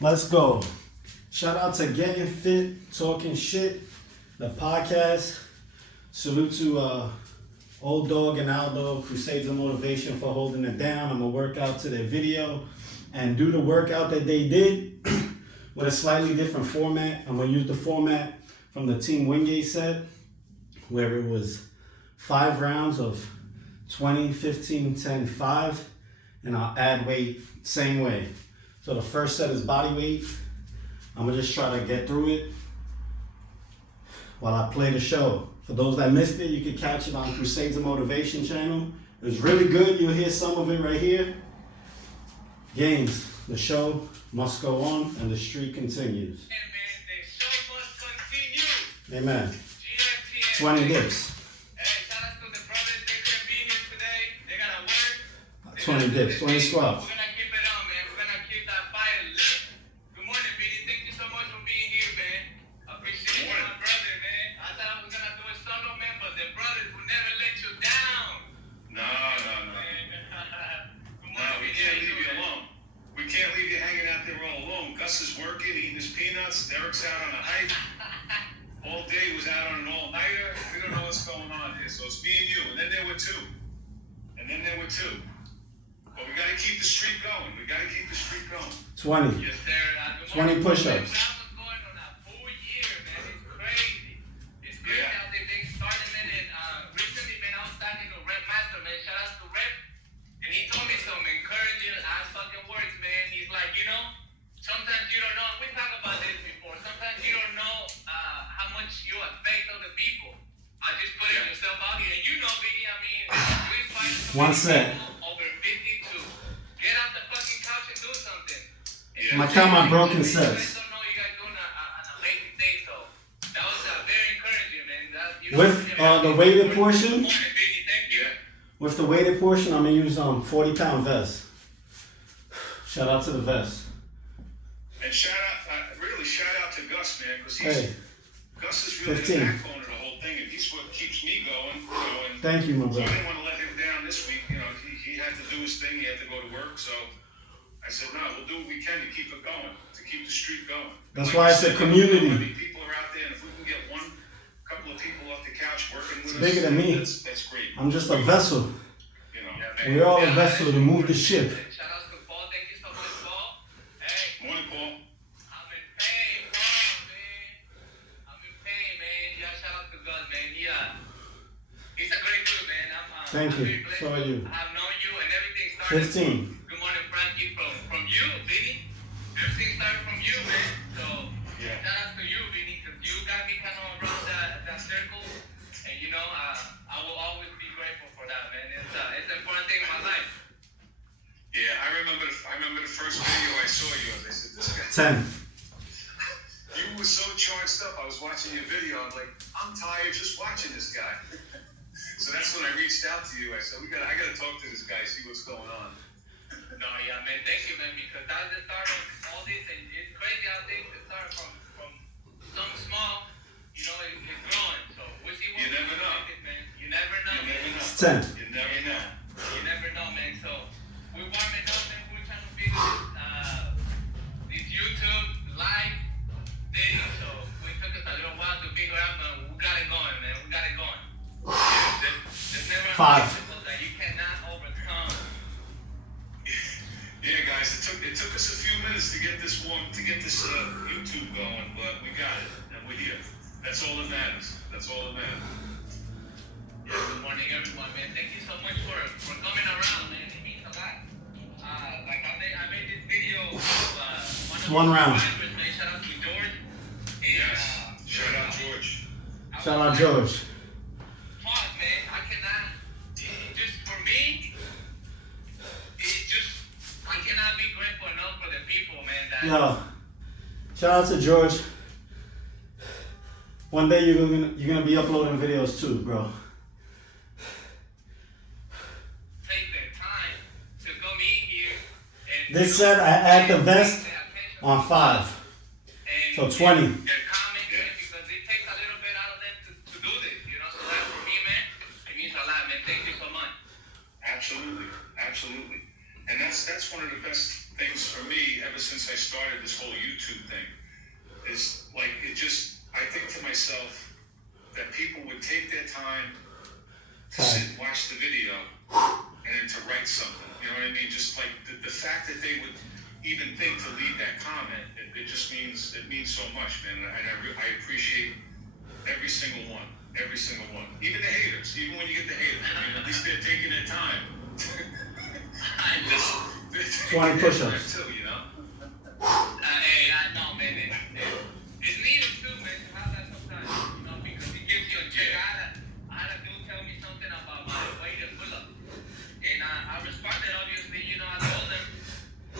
Let's go. Shout out to Getting Fit, Talking Shit, the podcast. Salute to Old Dog and Aldo, Cruzades of Motivation, for holding it down. I'm going to work out to their video and do the workout that they did with a slightly different format. I'm going to use the format from the Team Wingate set, where it was 5 rounds of 20, 15, 10, 5, and I'll add weight same way. So the first set is body weight. I'm gonna just try to get through it while I play the show. For those that missed it, you can catch it on Cruzades of Motivation channel. It was really good. You'll hear some of it right here. Games, the show must go on and the streak continues. Amen. The show must continue. Amen. GFTS. 20 dips. Hey, shout out to the brothers. They couldn't be here today. They gotta work. 20 dips, 20 squats. We're gonna keep it on, man. We're gonna keep that fire lit. Good morning, BD. Thank you so much for being here, man. Appreciate you, my brother, man. I thought I was gonna do it solo, man, but the brothers will never let you down. No. Good No, morning, we BD. can't leave you alone. We can't leave you hanging out there all alone. Gus is working, eating his peanuts. Derek's out on a hike. All day was out on an all-nighter. We don't know what's going on here. So it's me and you. And then there were two. But we got to keep the streak going. 20. Yes, sir. 20 push-ups. That was going on a full year, man. It's crazy. It's crazy how they've been starting, man. And recently, man, I was talking to Rep Master, man. Shout out to Rep. And he told me some encouraging ass fucking words, man. He's like, sometimes you don't know. We talked about this before. Sometimes you don't know how much you affect other people. I just put yourself out here. And Vinny, you inspired One set. over 52. Get out the fucking couch and do something. I count my broken You sets. guys don't know you guys doing a lazy day, so that was very encouraging, man. With the weighted portion, Good morning, Vinny. Thank you. with the weighted portion, I'm gonna use 40-pound vest. Shout out to the vest. And shout out to Gus, man, because Gus is really 15. the backbone of the whole thing, and he's what keeps me going. And Thank you, my so I brother. didn't want to let him down this week. He had to do his thing. He had to go to work. So I said, no, we'll do what we can to keep it going, to keep the streak going. That's Like why you I said said, community. People are out there, and if we can get couple of people off the couch working with It's bigger us, than me. that's great. I'm just a vessel. Man. We're all a vessel to move the ship. Shout out to Paul. Thank you so much, Paul. Hey, Morning, Paul. I'm in pain, Paul, man. I'm in pain, man. Yeah, shout out to Gus, man. He's a great dude, man. Thank I'm you. very blessed So are you. to have known you, and everything started 15. Good morning, Frankie, from you, Vinny. Everything started from you, man. So, Yeah. shout out to you, Vinny, because you got me kind of around that circle. And, I will always be grateful for that, man. It's an important thing in my life. Yeah, I remember the first video I saw you. I said, this guy. 10. You were so charged up. I was watching your video. I'm like, I'm tired just watching this guy. So that's when I reached out to you. I said, I gotta talk to this guy, see what's going on. No, yeah, man. Thank you, man, because that's the start of all this. And it's crazy how things start from something small. It's growing. So we'll see what You never know. Man. You never know. You never know. It's 10. You never know. You never know, man. So we're warming up, man. We're trying to figure this YouTube live thing. So we took us a little while to figure out, but we got it going, man. We got it going. There's never an 5. obstacle that you cannot overcome. Yeah, guys, it took us a few minutes to get this YouTube going, but we got it, and we're here. That's all that matters. Yeah, good morning, everyone, man. Thank you so much for coming around, man. It means a lot. I made this video of One round. Drivers, man. Shout out to George. And, Yes. Shout out George. Shout out George. Pause, man. I cannot. Just for me, I cannot be grateful enough for the people, man. Yo, shout out to George. One day you're gonna be uploading videos too, bro. Take the time to come in here and This set I add the vest on 5. So 20. They're coming because it takes a little bit out of them to do this, So that for me, man, it means a lot, man. Thank you so much. Absolutely. And that's one of the best things for me ever since I started this whole YouTube thing is like I think to myself that people would take their time to sit and watch the video and then to write something. You know what I mean? Just like the fact that they would even think to leave that comment, it just means so much, man. And I appreciate every single one. Even the haters, even when you get the haters, I mean, at least they're taking their time. 20 push-ups. Too, you know? Hey, I know, man. It's needed too, man, to have that sometimes, you know, because it gives you a check. I had a dude tell me something about my weight and pull-up. And I responded, obviously, you know, I told him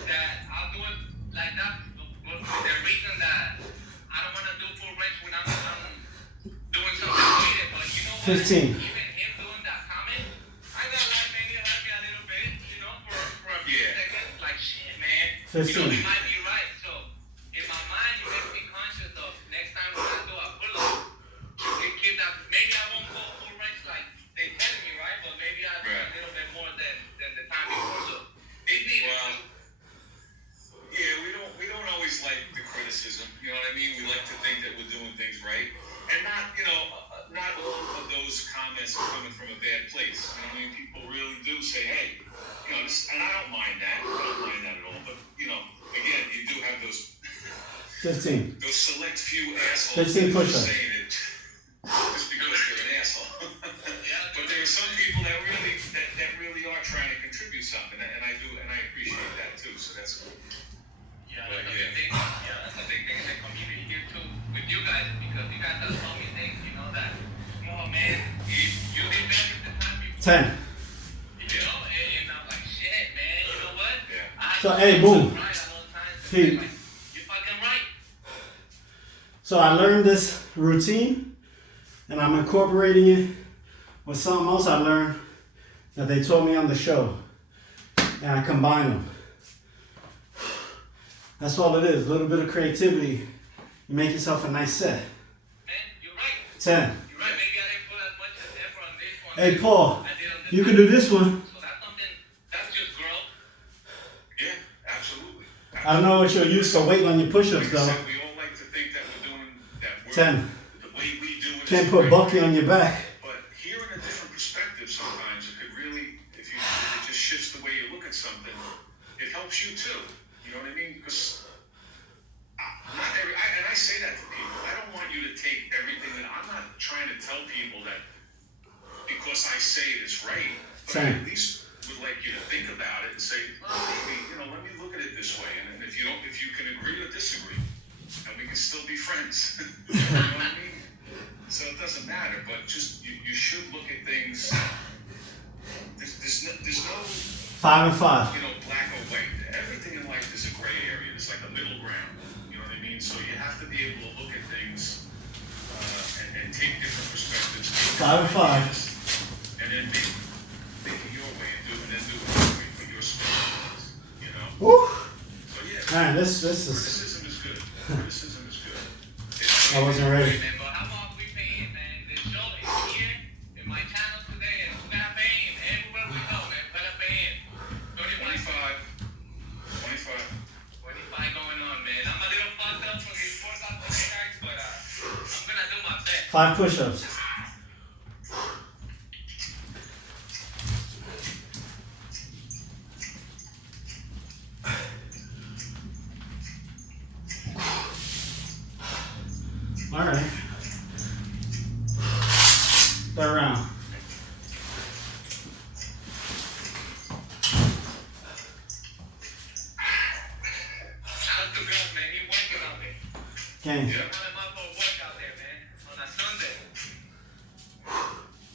that I'll do it like that for the reason that I don't want to do full range when I'm doing something weighted, but you know what? 15. Even him doing that comment, I got like maybe it hurt me a little bit, you know, for a few seconds, like shit, man. 15. You know, he might be right. So in my mind, it makes me conscious of next time when I do a pull-up, keep that. Maybe I won't go full range like they tell me, right? But maybe I do a little bit more than the time before. So it's needed. Well, yeah, we don't always like the criticism. You know what I mean? We like to think that we're doing things right, and not all of those comments are coming from a bad place. You know what I mean? People really do say, hey, you know, this, and I don't mind that. I don't mind that at all. But you know, again, you do have those 15. those select few assholes 15 that are push-ups. saying it just because they're an asshole. But there are some people that really are trying to contribute something, and I appreciate that too. So that's cool. Yeah, that's a big thing. Yeah, that's a big thing in the community here too with you guys, because you guys have so many things, you know, that, oh man, if you did better the time before. 10. You know, and I'm like, shit, man, you know what? Yeah. So, hey, boom. Right at all times. Pete. Like, you're fucking right. So I learned this routine, and I'm incorporating it with something else I learned that they told me on the show, and I combine them. That's all it is, a little bit of creativity. You make yourself a nice set. Man, you're right. 10. You're right. Maybe I didn't put as much effort on this one. Hey, Paul, I did on this you one. can do this one. So that's something, that's just growth. Yeah, absolutely. I don't know what you're used to weight on your push-ups, Like I though. said, we all like to think that we're doing that work 10. the way we do it. Can't is put right. Bucky on your back. But hearing a different perspective sometimes, it could really, if it just shifts the way you look at something, it helps you too. You know what I mean? Because and I say that to people. I don't want you to take everything that I'm not trying to tell people that because I say it is right, but I at least would like you to think about it and say, oh, maybe, you know, let me look at it this way. And if you can agree or disagree, and we can still be friends. You know what I mean? So it doesn't matter, but just you should look at things. There's no 5 and 5. you know, black or white. Everything in life is a gray area. It's like a middle ground. You know what I mean? So you have to be able to look at things and take different perspectives. 5 and 5. And then make it your way and do it your way for your spin. You know? Woo! So yeah. Man, this is... Criticism is good. Criticism is good. I wasn't ready. Man, but how about we pay him, man? The show is here in my channel today, and we're gonna pay him everywhere we go, man. We're gonna pay him. 25 going on, man. I'm a little fucked up from these sports guys, but I'm gonna do my best. 5 push-ups. All right. Third round. Shout out to Gus, man. He working out there. Game. Yeah. Run him up for a workout there, man. On a Sunday.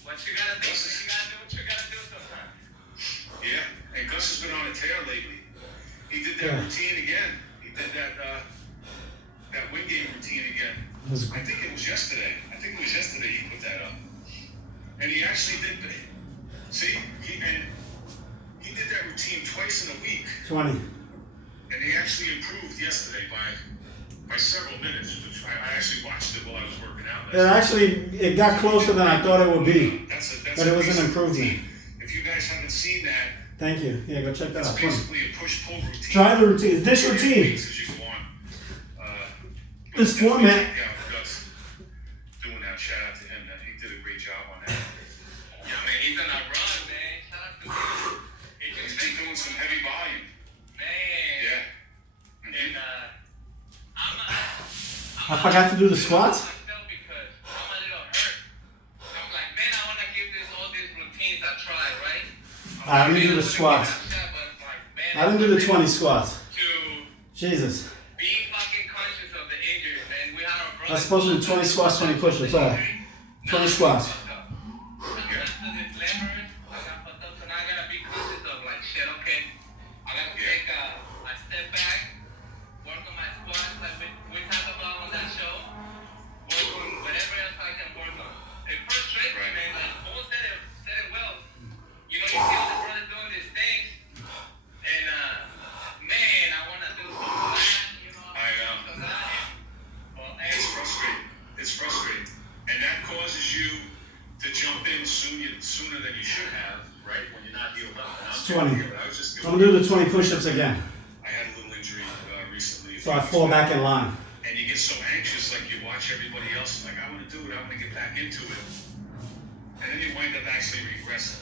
What you gotta do, man. You gotta do what you gotta do sometimes. Yeah, and Gus has been on a tear lately. He did that routine again. He did that Wingate routine again. I think it was yesterday. He put that up. And he actually did. See, he did that routine twice in a week. 20. And he actually improved yesterday by several minutes, which I actually watched it while I was working out. It got closer than I thought it would be. That's But it was an decent improvement. routine. If you guys haven't seen that, Thank you. Yeah, go check that It's out. basically a push-pull routine. Try the routine. It's this routine. As you go on. This format. Yeah, Gus doing that. Shout out to him. He did a great job on that. Yeah, man, he's on a run, man. Shout out to him. He's been doing some heavy volume. Man. Yeah. And I forgot to do the squats. Because I'm a little hurt. I'm like, man, I want to give all these routines a try, right? Alright, let me do the squats. I didn't do the 20 squats. Jesus. Be fucking conscious of the injuries, man. We had our brother. I was supposed to do 20 squats, 20 push-ups. Alright. 20 squats. Sooner than you should have, right? When you're not healed up. It's 20. I'm gonna do the 20 push-ups again. I had a little injury recently. So I fall back in line. And you get so anxious, like you watch everybody else, like I want to do it, I want to get back into it, and then you wind up actually regressing.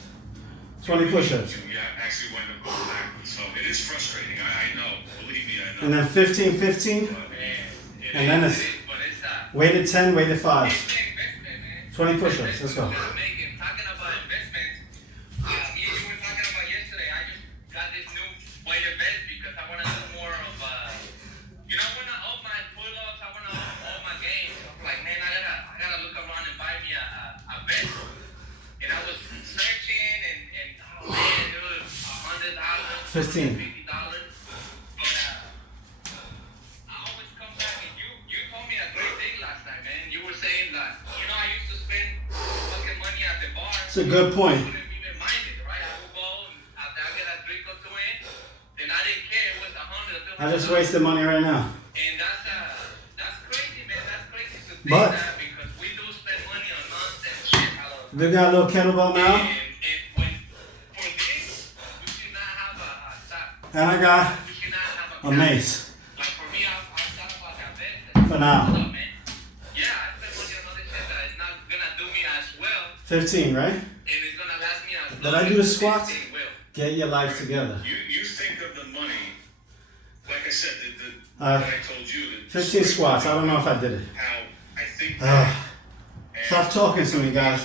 20 push-ups. You actually wind up going backwards. So it is frustrating. I know. Believe me, I know. And then 15, 15. And then it's weighted 10, weighted 5. 20 push-ups. Let's go. $15. But I always come back and you told me a great thing last night, man. You were saying that, I used to spend fucking money at the bar. It's a good point. I wouldn't even mind it, right? I would go and after I get a drink or two in, then I didn't care. It was $100. I just wasted money right now. And that's crazy, man. That's crazy to think But that because we do spend money on nonsense shit. they got a little kettlebell now. And I got a mace. Like for me, I thought about that. For now. Yeah, I spent money on other shit that is not gonna do me as well. 15, right? And it's gonna last me as Did I do the squats? Get your life together. You think of the money, like I said, Uh, what I told you. 15 squats. I don't know if I did it. How I think. Stop talking to me, guys.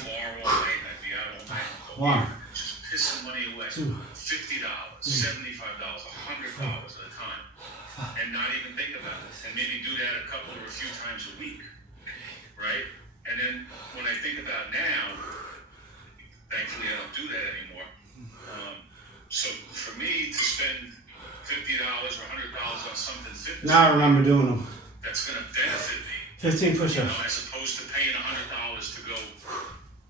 One. Just pissing money away. $2. $50, $75, $100 at a time, and not even think about it, and maybe do that a couple or a few times a week, right? And then when I think about now, thankfully I don't do that anymore. So for me to spend $50 or $100 on something fitness, Now I remember doing them. that's going to benefit me. 15 push-ups. As opposed to paying $100 to go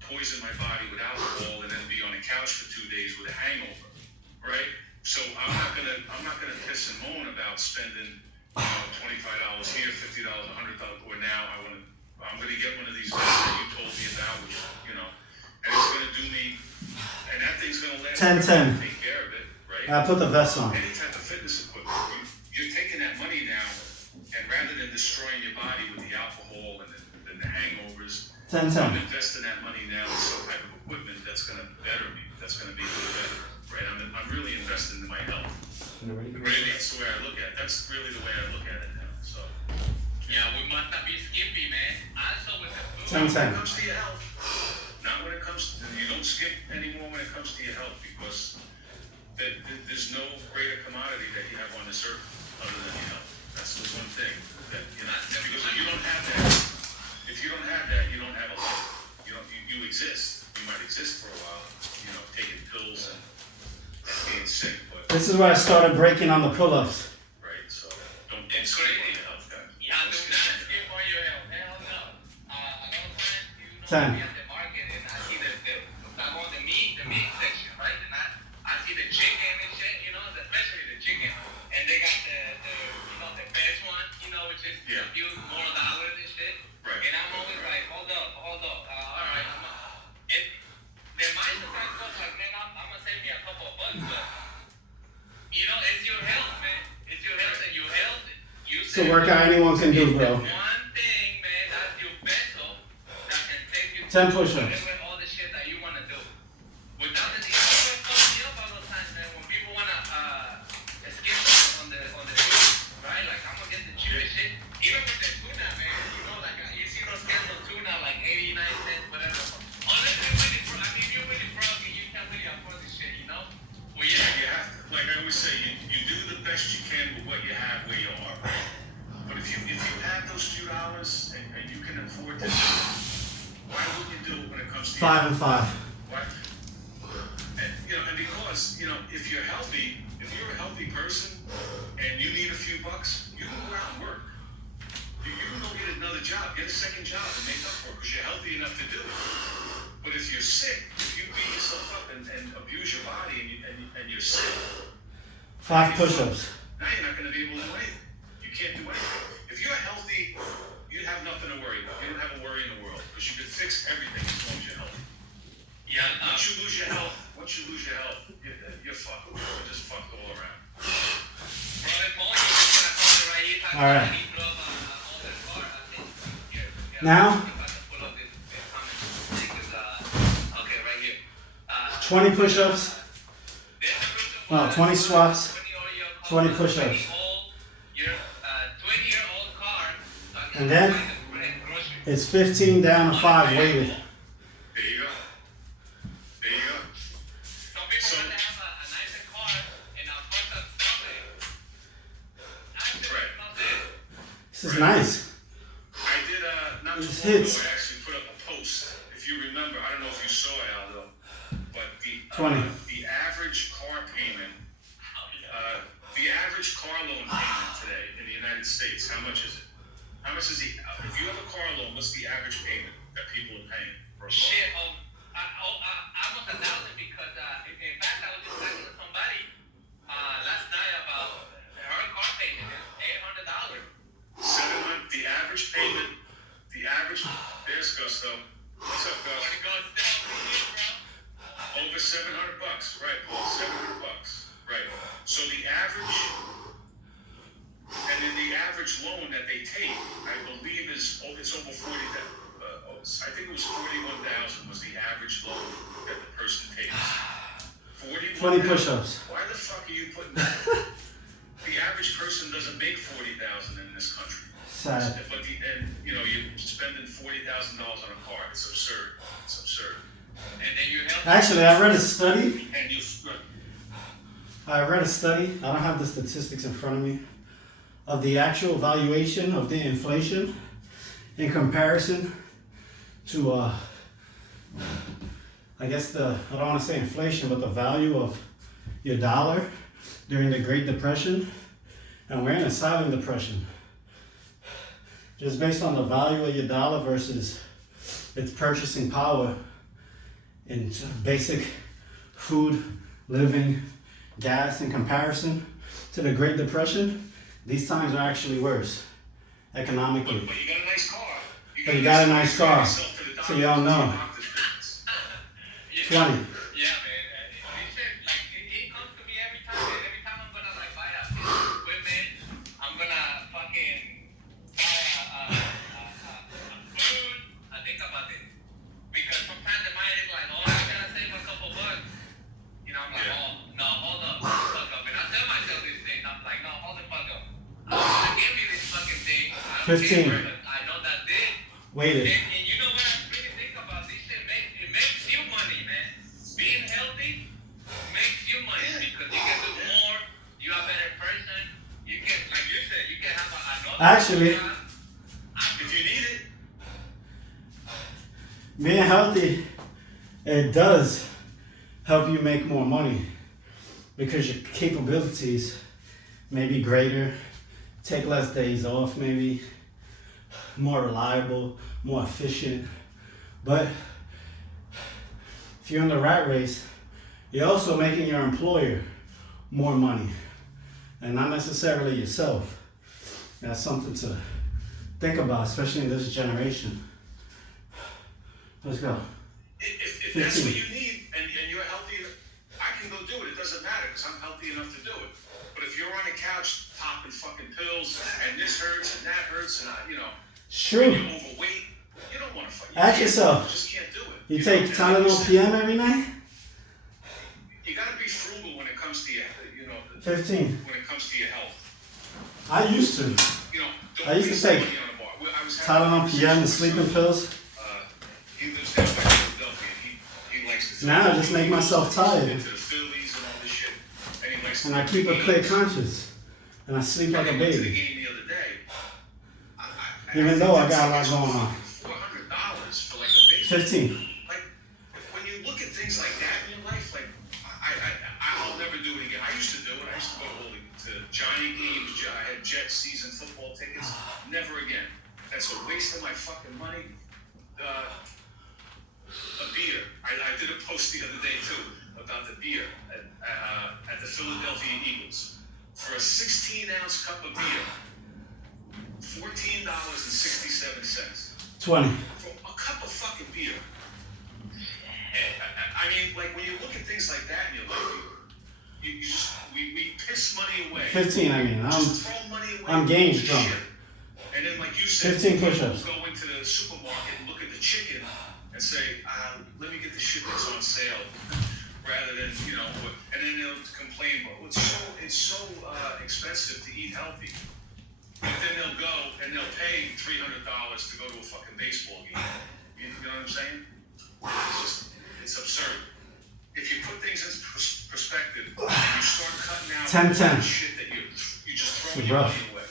poison my body with alcohol and then be on the couch for 2 days with a hangover, right? So I'm not gonna piss and moan about spending $25 here, $50, $100, or now I'm gonna get one of these vests that you told me about, which and it's gonna do me, and that thing's gonna last. 10-10. Take care of it, right? I put the vest on. Any type of fitness equipment, you're taking that money now, and rather than destroying your body with the alcohol and the hangovers, 10-10. I'm investing that money now in some type of equipment that's gonna better me, that's gonna be a little better. Right, I'm really investing in my health. Really, that's the way I look at it. That's really the way I look at it now. So, yeah, we must not be skimpy, man. Also with the Ten, food. ten. when it comes to your health, not when it comes to, you don't skip anymore when it comes to your health because there's no greater commodity that you have on this earth other than your health. That's the one thing that, because if you don't have that, you don't have a life. You exist. You might exist for a while, taking pills and being sick, but This is where I started breaking on the pull-ups. right, so don't It's skip on crazy. your health, guys. Yeah, do not skip on your health. Hell no. A lot of times, 10. be at the market and I see I'm on the meat section, right? And I see the chicken and shit, especially the chicken. And they got the best one, which is a few more dollars and shit. Right. And I'm always like, hold up. All right. And the mindset I was like, man, I'm gonna save me a couple of bucks, but It's a workout anyone can do, bro. One thing, man, that's your vessel that can take you 10 to push-ups. whatever, all the shit that you want to do. Without the, it always fucks me up all those times, man, when people want to skip on the food, right? Like, I'm going to get the cheapest shit. Even with the tuna, man, you know, like, you see those cans of tuna, like 89 cents, whatever. Unless you're really broke, I mean, if you're really broke and you can't really afford this shit, you know? Well, Yeah, you have to, like I always say, you do the best you can with what you have where you are, right? But if you have those few dollars and you can afford to do it, why wouldn't you do it when it comes to 5 and 5. Why? And because if you're healthy, if you're a healthy person and you need a few bucks, you can go out and work. You can go get another job, get a second job and make up for it because you're healthy enough to do it. But if you're sick, if you beat yourself up and abuse your body and you're sick, 5 push-ups. now you're not going to be able to do anything. You can't do anything. If you're healthy, you have nothing to worry about. You don't have a worry in the world because you can fix everything as long as you're healthy. Yeah, Once you lose your health, you're fucked. You're just fucked all around. All right. Now, 20 push-ups. No, 20 squats, 20 push-ups. And then it's 15 down to 5 weighted. There you go. There you go. Some people want to have a nicer car and a fucked up stomach. This is nice. I did not too This long ago, hits. I actually put up a post. If you remember, I don't know if you saw it, Aldo, but the 20. The average car payment, the average car loan payment today in the United States, how much is it? How much is if you have a car loan, what's the average payment that people are paying for a car? Shit, almost 1,000 because in fact I was just talking to somebody last night about her car payment is $800. $700. The average payment. There's Gusto. What's up, Gus? Over $700, right, Paul? $700, right? So the average, and then the average loan that they take, I believe it's over 40. I think it was 41,000 was the average loan that the person takes. 20 push-ups. Why the fuck are you putting that? The average person doesn't make 40,000 in this country. Sad. But you're spending $40,000 on a car. It's absurd. It's absurd. And then you help. Actually, I read a study. And you. I don't have the statistics in front of me, of the actual valuation of the inflation in comparison to, I don't want to say inflation, but the value of your dollar during the Great Depression. And we're in a silent depression. Just based on the value of your dollar versus its purchasing power in basic food, living, gas in comparison to the Great Depression, these times are actually worse economically. But you got a nice car. But you got a nice car, so y'all know. 20. Yeah, man. It comes to me every time. Every time I'm gonna buy a piece of equipment, I'm gonna fucking buy a food. I think about it because sometimes the mind is like, oh, I gotta save a couple bucks. I'm like, oh, no, hold up, fuck up. And I tell myself these things. I'm like, no, hold the fuck up. I'm gonna give me this fucking thing. I don't 15. care, but I know that this. Weighted. And you know what I really think about this shit? It makes you money, man. Being healthy makes you money because you can do more. You're a better person. You can, like you said, you can have another Actually, job. If you need it. being healthy, it does help you make more money because your capabilities may be greater, take less days off maybe, more reliable, more efficient. But if you're in the rat race, you're also making your employer more money and not necessarily yourself. That's something to think about, especially in this generation. Let's go. If that's what you need and you're healthy, I can go do it. It doesn't matter because I'm healthy enough to do it. But if you're on the couch topping popping fucking pills, and this hurts and that hurts, and you know, Sure. when you're overweight, you don't want to fucking. Ask yourself. You just can't do it. You take Tylenol PM every night? You gotta be frugal when it comes to your, 15. when it comes to your health. I used to. You know, I used to take Tylenol PM, the sleeping pills. He lives down by Philadelphia. He likes to. Now I just make myself tired. Into the Phillies and all this shit, and he likes to. And I keep a clear conscience. And I sleep like a went to the baby. game the other day. Even though I got a lot going on. $400 for like a baseball. 15. Like when you look at things like that in your life, like I'll never do it again. I used to do it. I used to go to Johnny games. I had Jets season football tickets. Never again. That's a waste of my fucking money. A beer. I did a post the other day too about the beer at the Philadelphia Eagles. For a 16-ounce cup of beer, $14.67. 20. For a cup of fucking beer. I mean, like when you look at things like that in your life, you just we piss money away. 15, I mean. Just throw money away. I'm games drunk. And then, like you said, 15 push-ups. Go into the supermarket and look at the chicken and say, let me get the shit that's on sale, rather than and then they'll complain, but it's so expensive to eat healthy. But then they'll go and they'll pay $300 to go to a fucking baseball game. You know what I'm saying? It's absurd. If you put things in perspective and you start cutting out 10-10. shit that you just throw It's your rough. money away.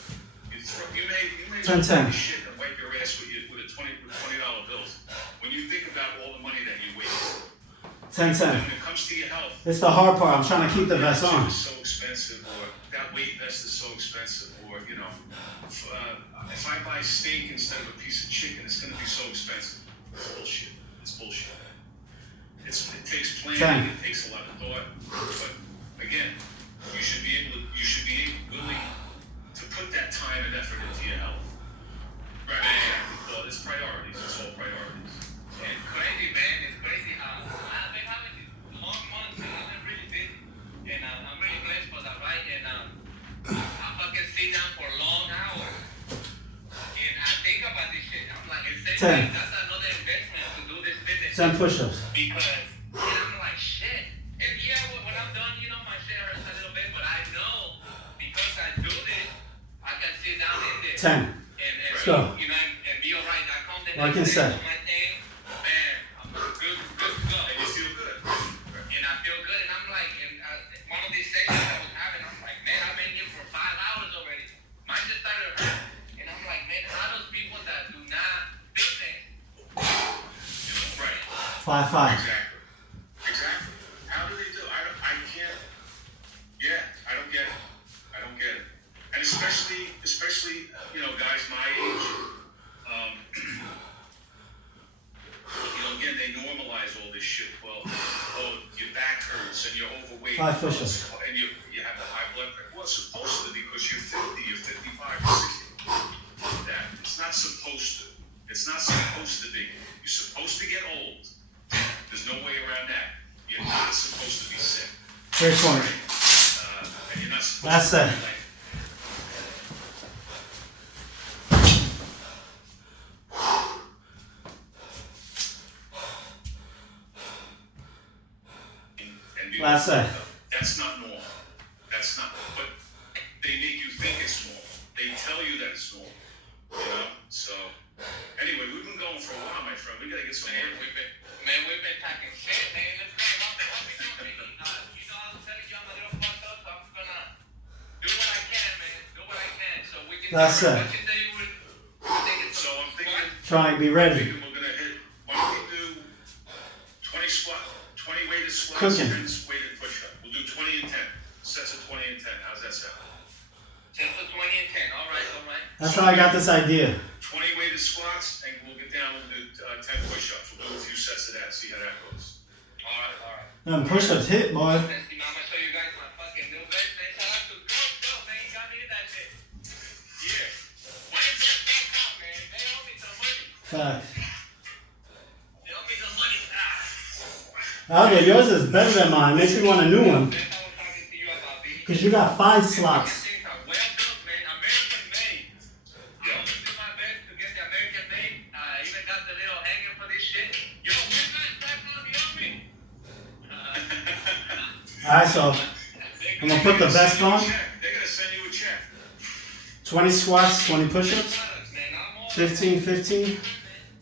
You may 10-10. shit and wipe your ass with $20 bills. When you think about all the money that you waste. 10-10. When it comes to your health. It's the hard part. I'm trying to keep the vest on. It's so expensive, or that weight vest is so expensive, or if I buy steak instead of a piece of chicken, it's going to be so expensive. It's bullshit. It's bullshit. It takes planning. It takes a lot of thought. But again, you should be willing to put that time and effort into your health. Right? Exactly. Well, it's priorities. It's all priorities. It's crazy, man. It's crazy. I've been having these long months and I've been really busy. And I'm really blessed for that, right? And I fucking sit down for long hours. And I think about this shit. I'm like, Ten. that's another investment to do this business. 10 push-ups. Because I'm like, shit. And yeah, when I'm done, my shit hurts a little bit. But I know because I do this, I can sit down in there. 10. Let's go. And be alright. I come the Like I next said. day, do my thing, man, I'm good to go. And you feel good. And I feel good, and I'm like, one of these sessions I was having, I'm like, man, I've been here for 5 hours already. Mine just started hurting. And I'm like, man, how those people that do not fitness do right? 5-5. Exactly. How do they do? I can't. Yeah, I don't get it. And especially guys my age. Again, they normalize all this shit. Well, your back hurts and you're overweight. 5 push-ups. And you have a high blood pressure. Well, it's supposed to because you're 50, you're 55, you're 60. It's not supposed to. It's not supposed to be. You're supposed to get old. There's no way around that. You're not supposed to be sick. 3-point. And you're not supposed That's to it. be like, Last set. That's not normal. That's not. But they make you think it's normal. They tell you that it's normal. So anyway, we've been going for a while, my friend. We gotta get some. We've been talking shit, man. Let's go. What we doing? I'm telling you, I'm a little fucked up, so I'm gonna do what I can, man. Do what I can, so we can. That's it. So I'm thinking. Try and be ready. We're gonna hit. Why don't we do 20 weighted squats Cooking. and weighted push-up. We'll do 20 and 10. Sets of 20 and 10. How's that sound? Sets of 20 and 10. All right. That's how I got this idea. 20 weighted squats, and we'll get down and do 10 push-ups. We'll do a few sets of that, see how that goes. All right. Them push-ups hit, boy. Let's see, man. I'm gonna show you guys my fucking new vest, man. Shout out to Go, man. You got me in that shit. Yeah. Why man? They owe me some money. Facts. They owe me some money. Aldo, yours is better than mine. Makes me want a new one. That's how I'm talking to you about, B. Because you got 5 slots. Things are well built, man. Alright, so I'm gonna put the vest on. They're gonna send you a check. 20 squats, 20 push-ups, 15, 15,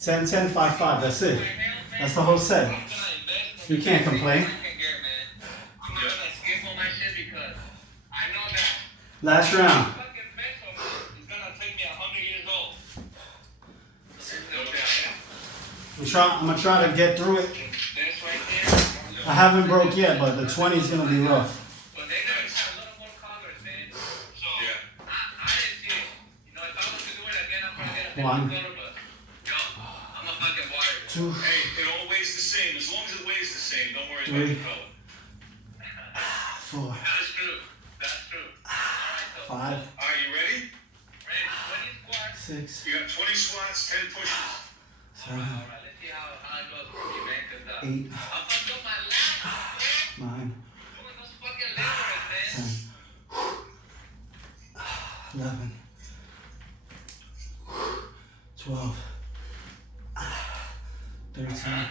10, 10, 5, 5. That's it. That's the whole set. You can't complain. Last round. I'm gonna try to get through it. I haven't broke yet, but the 20 is gonna be rough. One, two, Hey, it all weighs the same. As long as it weighs the same, don't worry three, about the color. 4, That's true. That's true. 5, All right, you ready? 6, You got 20 squats, 10 pushes. 7, Alright, let's see how it goes for me, man. 'Cause, 8, I fucked up my last, 9, doing those fucking laborers, 10, 11, 12, 13,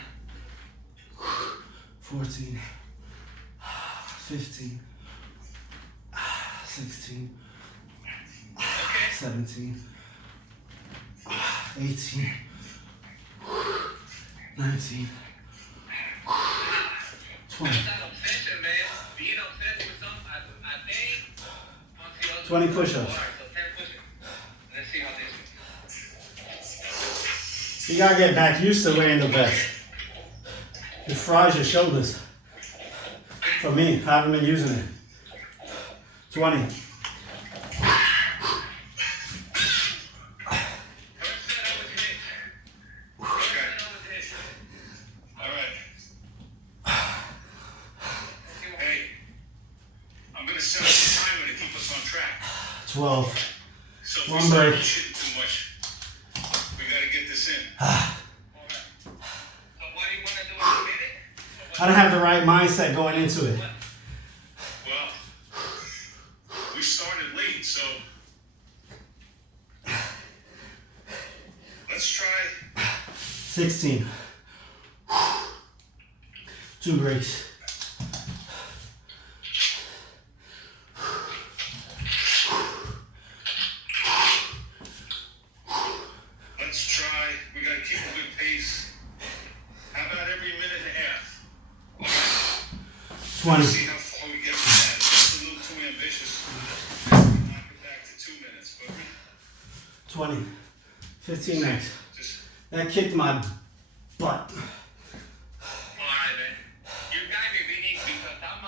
14, 15, 16, 17, 18, 19, 20. That's that obsession, man. Being obsessed with something, I think. 20 push-ups. Alright, so 10 push-ups. Let's see how this You gotta get back used to wearing the vest. It fries your shoulders. For me, I haven't been using it. 20. All right. Hey, I'm gonna set up a timer to keep us on track. 12. So if One we start break. shitting too much, we gotta get this in. So what do you want to do in a minute? I don't have the right mindset going into it. Well, we started late, so let's try. 16. 2 breaks. Let's try. We gotta keep a good pace. How about every minute and a half? All right. 20. See how far we get with that. That's a little too ambitious. Knock it back to 2 minutes, but 20. 15 next. just That kicked my butt. Alright, man. You got me, Vinny, because I'll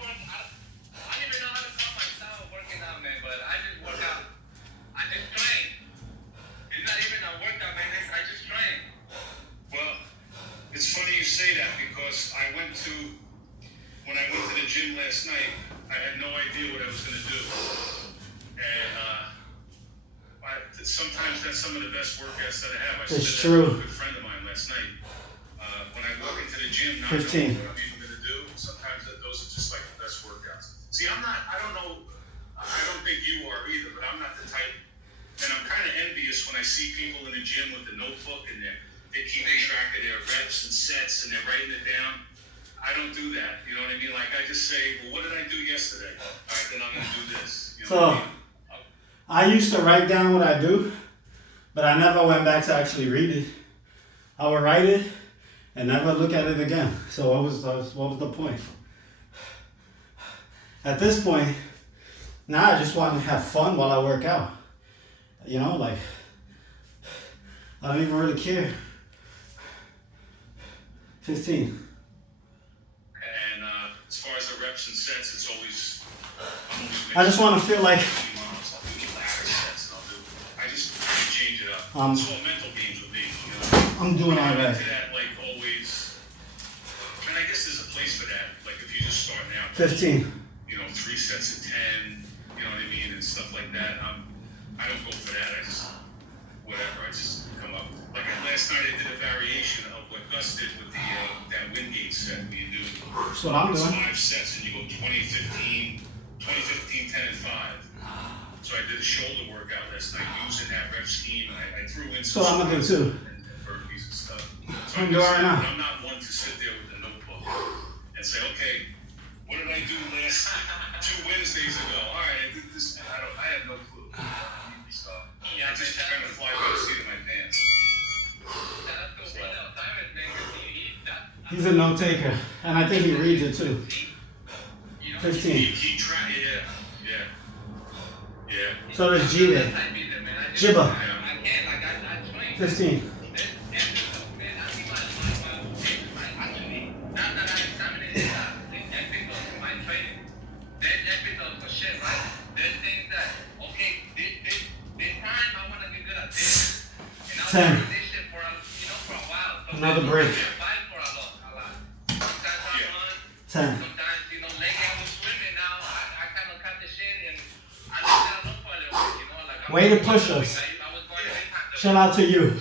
work, I don't even know how to call my style of working out, man, but I just work out. I just train. It's not even a workout, man. I just train. well, it's funny you say that because when I went to the gym last night, I had no idea what I was gonna do. And sometimes that's some of the best workouts that I have. I It's said true. that to a good friend of mine last night. When I walk into the gym, not 15. knowing what I'm even gonna do, sometimes those are just like the best workouts. See, I don't think you are either, but I'm not the type. And I'm kind of envious when I see people in the gym with the notebook and they're keeping track of their reps and sets and they're writing it down. I don't do that. You know what I mean? Like I just say, well, what did I do yesterday? All right, then I'm gonna do this. You know what I mean? I used to write down what I do, but I never went back to actually read it. I would write it and never look at it again. So what was the point? At this point, now I just want to have fun while I work out. You know, like, I don't even really care. 15. And as far as the reps and sets, it's always. I just want to feel like I just change it up. It's all mental games with me. You know? I'm doing all right. Into that, like always. And I guess there's a place for that. Like if you're just starting out. 15. You know, 3 sets of 10. You know what I mean, and stuff like that. I don't go for that. I just whatever. I just come up. Like last night, I did a variation of what Gus did with the that Wingate set. Where you do That's what I'm doing. 5 sets and you go 20, 15, 10, and 5. So I did a shoulder workout last night using that rep scheme. I threw in some So I'm gonna do too. and burpees and stuff. So I'm doing right now. I'm not one to sit there with the and say, okay, what did I do last 2 Wednesdays ago? All right, I did this. I have no clue. So Yeah, I just kind of fly by the seat of my pants. He's a note taker, and I think he reads it too. 15. He tried, yeah. So does Gila. Jibba. 15. Ten. Another break. 10. Weighted push-ups. Shout out to you.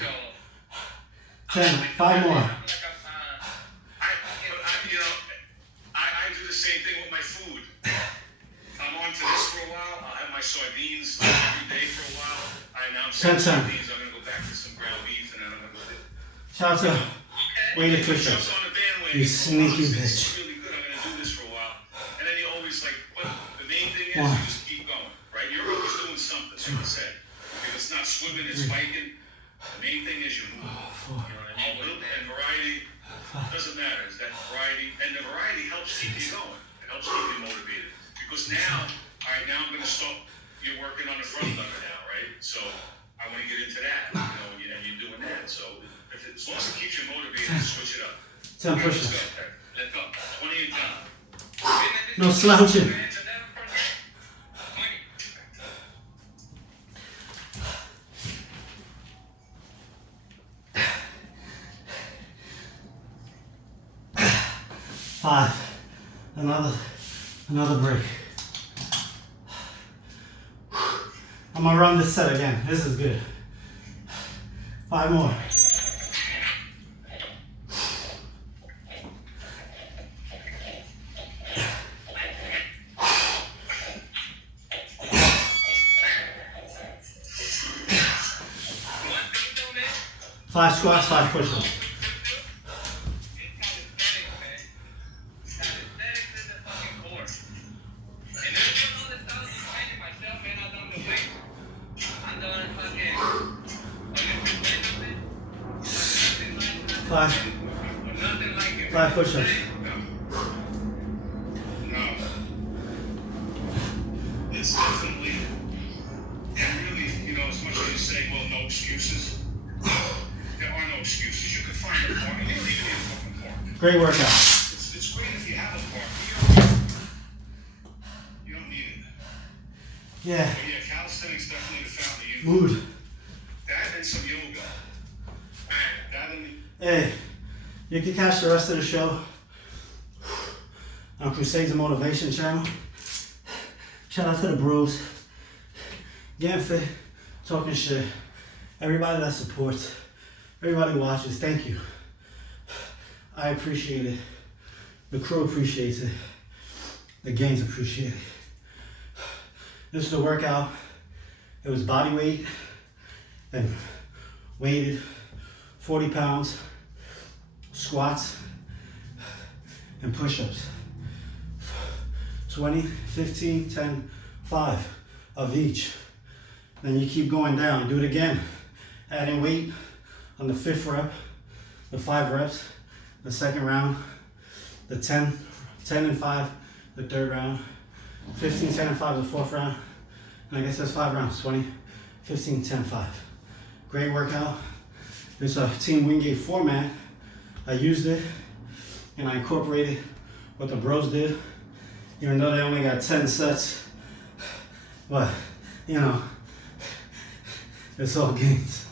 10. 5 more. I do the same thing with my food. I'm on to this for a while. I'll have my sardines every day for a while. Now I'm saying sardines. I'm going to go back to some ground beef and then I'm going to go. Shout out to weighted push-ups. You sneaky bitch. It's really good. I'm going to do this for a while. And then you always like, but the main thing is you just keep going, right? You're always doing something, like I said. If it's not swimming, it's biking. The main thing is you move. You know what I mean? And variety doesn't matter. It's that variety. And the variety helps keep you going. It helps keep you motivated. Because now, all right, now I'm going to start. You're working on the front lever now, right? So I want to get into that, and you're doing that. So as long as it keeps you motivated, switch it up. 10 push-ups. Let's go. 20 and 10. No slouching. Five. Another break. I'm gonna run this set again. This is good. 5 more. Five squats, 5 push-ups. Five push-ups. No. It's definitely, and really, as much as you say, well, no excuses, there are no excuses. You can find a park, and you don't even need a fucking park. Great workout. It's great if you have a park, but you don't need it. Yeah. But yeah, calisthenics definitely the fountain of youth. Mood. That and some yoga. That and Hey, you can catch the rest of the show on Cruzades of Motivation channel. Shout out to the bros. Getting fit, talking shit. Everybody that supports, everybody watches, thank you. I appreciate it. The crew appreciates it. The gangs appreciate it. This is the workout. It was body weight and weighted 40 pounds, squats and push-ups. 20, 15, 10, 5 of each. Then you keep going down. Do it again. Adding weight on the 5th rep, the 5 reps, the 2nd round, the 10 and 5, the 3rd round, 15, 10 and 5, the 4th round, and I guess that's 5 rounds, 20, 15, 10, 5. Great workout. It's a Team Wingate format. I used it and I incorporated what the bros did, even though they only got 10 sets, but it's all gains.